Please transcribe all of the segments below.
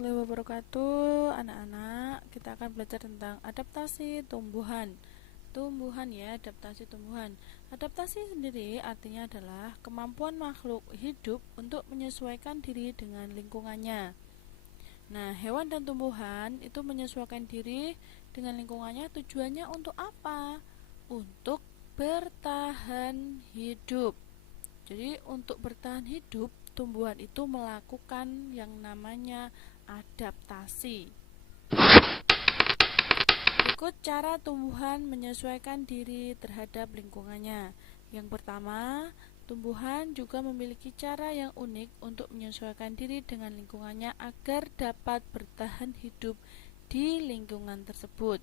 warahmatullahi wabarakatuh. Anak-anak, kita akan belajar tentang adaptasi tumbuhan. Adaptasi tumbuhan. Adaptasi sendiri artinya adalah kemampuan makhluk hidup untuk menyesuaikan diri dengan lingkungannya. Nah, hewan dan tumbuhan itu menyesuaikan diri dengan lingkungannya, tujuannya untuk apa? Untuk bertahan hidup. Jadi untuk bertahan hidup, tumbuhan itu melakukan yang namanya adaptasi. Berikut cara tumbuhan menyesuaikan diri terhadap lingkungannya. Yang pertama, tumbuhan juga memiliki cara yang unik untuk menyesuaikan diri dengan lingkungannya agar dapat bertahan hidup di lingkungan tersebut.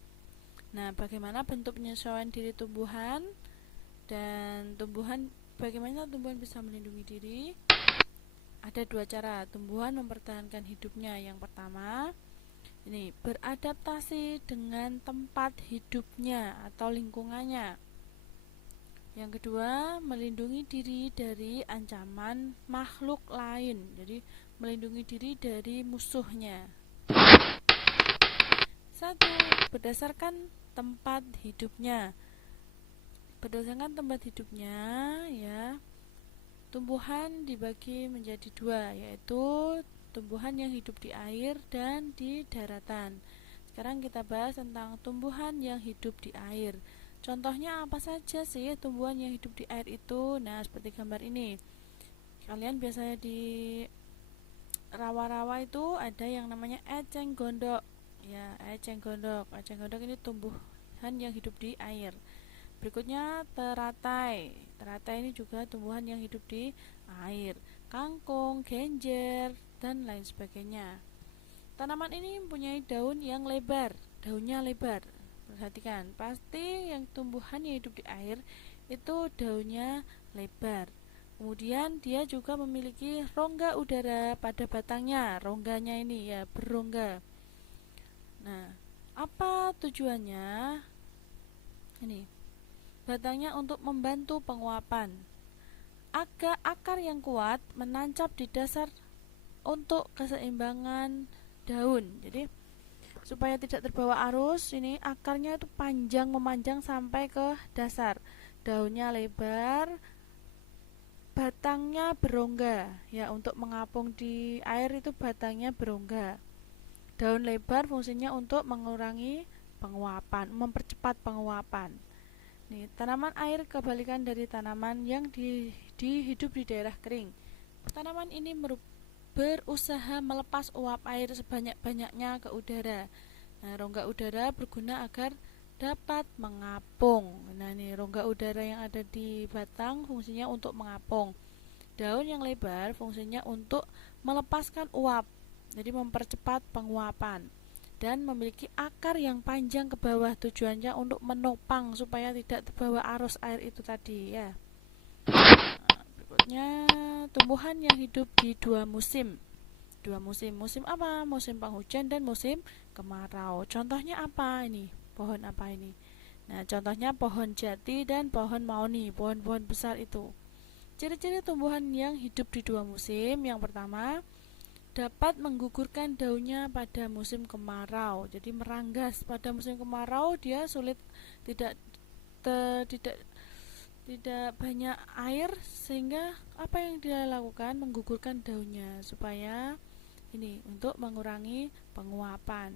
Nah, bagaimana bentuk penyesuaian diri tumbuhan dan bagaimana tumbuhan bisa melindungi diri? Ada dua cara tumbuhan mempertahankan hidupnya. Yang pertama, ini beradaptasi dengan tempat hidupnya atau lingkungannya. Yang kedua, melindungi diri dari ancaman makhluk lain. Jadi, melindungi diri dari musuhnya. Satu, berdasarkan tempat hidupnya. Berdasarkan tempat hidupnya, ya, tumbuhan dibagi menjadi dua, yaitu tumbuhan yang hidup di air dan di daratan. Sekarang kita bahas tentang tumbuhan yang hidup di air. Contohnya apa saja sih tumbuhan yang hidup di air itu? Nah, seperti gambar ini. Kalian biasanya di rawa-rawa itu ada yang namanya eceng gondok. Ya, eceng gondok. Eceng gondok ini tumbuhan yang hidup di air. Berikutnya teratai. Teratai ini juga tumbuhan yang hidup di air. Kangkung, genjer, dan lain sebagainya. Tanaman ini mempunyai daun yang lebar. Daunnya lebar. Perhatikan, pasti yang tumbuhan yang hidup di air itu daunnya lebar. Kemudian dia juga memiliki rongga udara pada batangnya. Rongganya ini ya berongga. Nah, apa tujuannya? Ini batangnya untuk membantu penguapan. Akar yang kuat menancap di dasar untuk keseimbangan daun. Jadi supaya tidak terbawa arus, ini akarnya itu memanjang sampai ke dasar. Daunnya lebar, batangnya berongga. Ya, untuk mengapung di air itu batangnya berongga. Daun lebar fungsinya untuk mengurangi penguapan, mempercepat penguapan. Nih, tanaman air kebalikan dari tanaman yang hidup di daerah kering. Tanaman ini berusaha melepas uap air sebanyak-banyaknya ke udara. Nah, rongga udara berguna agar dapat mengapung. Nah, ini rongga udara yang ada di batang fungsinya untuk mengapung. Daun yang lebar fungsinya untuk melepaskan uap, jadi mempercepat penguapan. Dan memiliki akar yang panjang ke bawah, tujuannya untuk menopang supaya tidak terbawa arus air itu tadi ya. Nah, berikutnya tumbuhan yang hidup di dua musim. Musim apa? Musim penghujan dan musim kemarau. Contohnya apa ini? Pohon apa ini? Nah, contohnya pohon jati dan pohon mauni, pohon-pohon besar itu. Ciri-ciri tumbuhan yang hidup di dua musim. Yang pertama, dapat menggugurkan daunnya pada musim kemarau. Jadi meranggas pada musim kemarau, dia sulit tidak banyak air, sehingga apa yang dia lakukan? Menggugurkan daunnya supaya ini untuk mengurangi penguapan.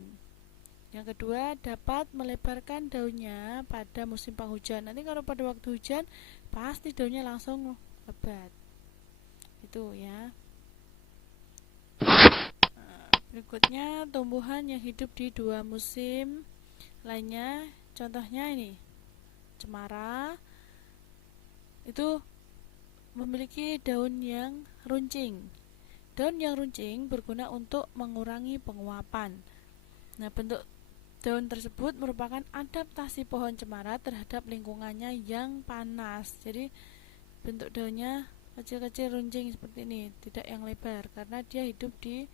Yang kedua, dapat melebarkan daunnya pada musim penghujan. Nanti kalau pada waktu hujan, pasti daunnya langsung lebat. Itu ya. Berikutnya tumbuhan yang hidup di dua musim lainnya, contohnya ini cemara, itu memiliki daun yang runcing. Daun yang runcing berguna untuk mengurangi penguapan. Nah, bentuk daun tersebut merupakan adaptasi pohon cemara terhadap lingkungannya yang panas. Jadi bentuk daunnya kecil-kecil runcing seperti ini, tidak yang lebar karena dia hidup di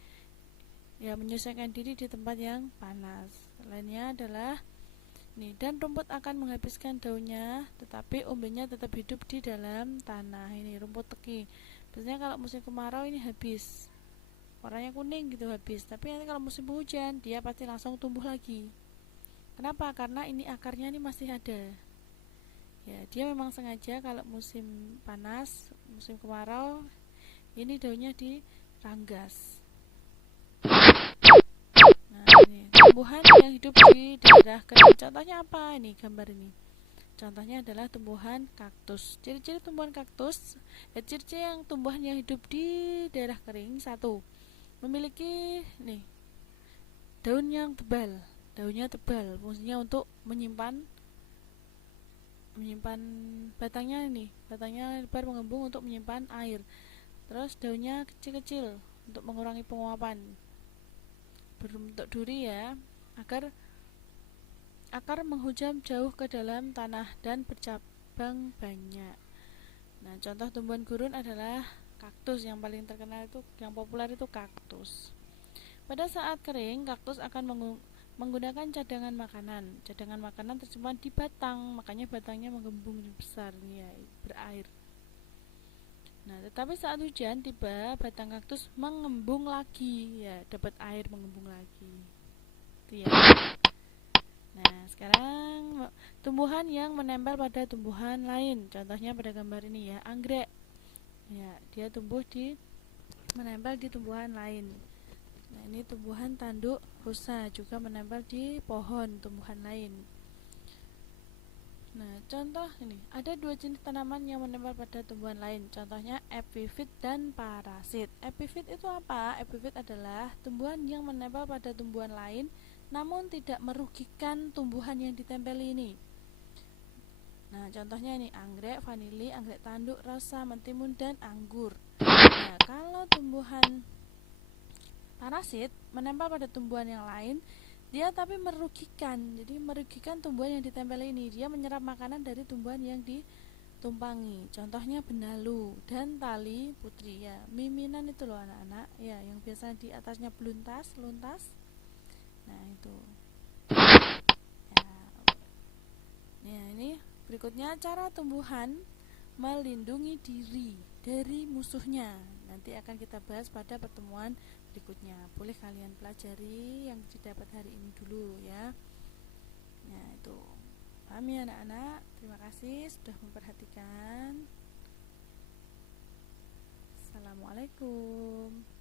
menyesuaikan diri di tempat yang panas. Lainnya adalah nih, dan rumput akan menghabiskan daunnya, tetapi umbinya tetap hidup di dalam tanah. Ini rumput teki. Biasanya kalau musim kemarau ini habis warnanya kuning gitu habis. Tapi nanti kalau musim hujan dia pasti langsung tumbuh lagi. Kenapa? Karena ini akarnya ini masih ada. Ya, dia memang sengaja kalau musim panas, musim kemarau, ini daunnya diranggas. Nah, ini tumbuhan yang hidup di daerah kering. Contohnya apa? Ini gambar ini. Contohnya adalah tumbuhan kaktus. Ciri-ciri tumbuhan kaktus, ciri-ciri yang tumbuhan yang hidup di daerah kering. Satu, memiliki nih daun yang tebal. Daunnya tebal, fungsinya untuk menyimpan batangnya ini. Batangnya lebar mengembung untuk menyimpan air. Terus daunnya kecil-kecil untuk mengurangi penguapan. Berbentuk duri ya, agar akar menghujam jauh ke dalam tanah dan bercabang banyak. Nah, contoh tumbuhan gurun adalah kaktus. Yang paling terkenal itu, yang populer itu kaktus. Pada saat kering, kaktus akan menggunakan cadangan makanan. Cadangan makanan tersimpan di batang, makanya batangnya menggembung besar nih ya, berair. Nah, tetapi saat hujan tiba, batang kaktus mengembung lagi, ya, dapat air mengembung lagi. Itu ya. Nah, sekarang tumbuhan yang menempel pada tumbuhan lain. Contohnya pada gambar ini ya, anggrek. Ya, dia menempel di tumbuhan lain. Nah, ini tumbuhan tanduk rusa juga menempel di pohon tumbuhan lain. Nah, contoh ini, ada dua jenis tanaman yang menempel pada tumbuhan lain. Contohnya epifit dan parasit. Epifit itu apa? Epifit adalah tumbuhan yang menempel pada tumbuhan lain namun tidak merugikan tumbuhan yang ditempeli ini. Nah, contohnya ini anggrek, vanili, anggrek tanduk, rosa, mentimun, dan anggur. Nah, kalau tumbuhan parasit menempel pada tumbuhan yang lain, dia tapi merugikan. Jadi merugikan tumbuhan yang ditempel ini. Dia menyerap makanan dari tumbuhan yang ditumpangi. Contohnya benalu dan tali putri ya. Miminan itu loh anak-anak, ya, yang biasa di atasnya luntas. Nah, itu. Ya, ini berikutnya cara tumbuhan melindungi diri dari musuhnya. Nanti akan kita bahas pada pertemuan berikutnya. Boleh kalian pelajari yang didapat hari ini dulu ya. Nah, itu. Paham ya anak-anak? Terima kasih sudah memperhatikan. Assalamualaikum.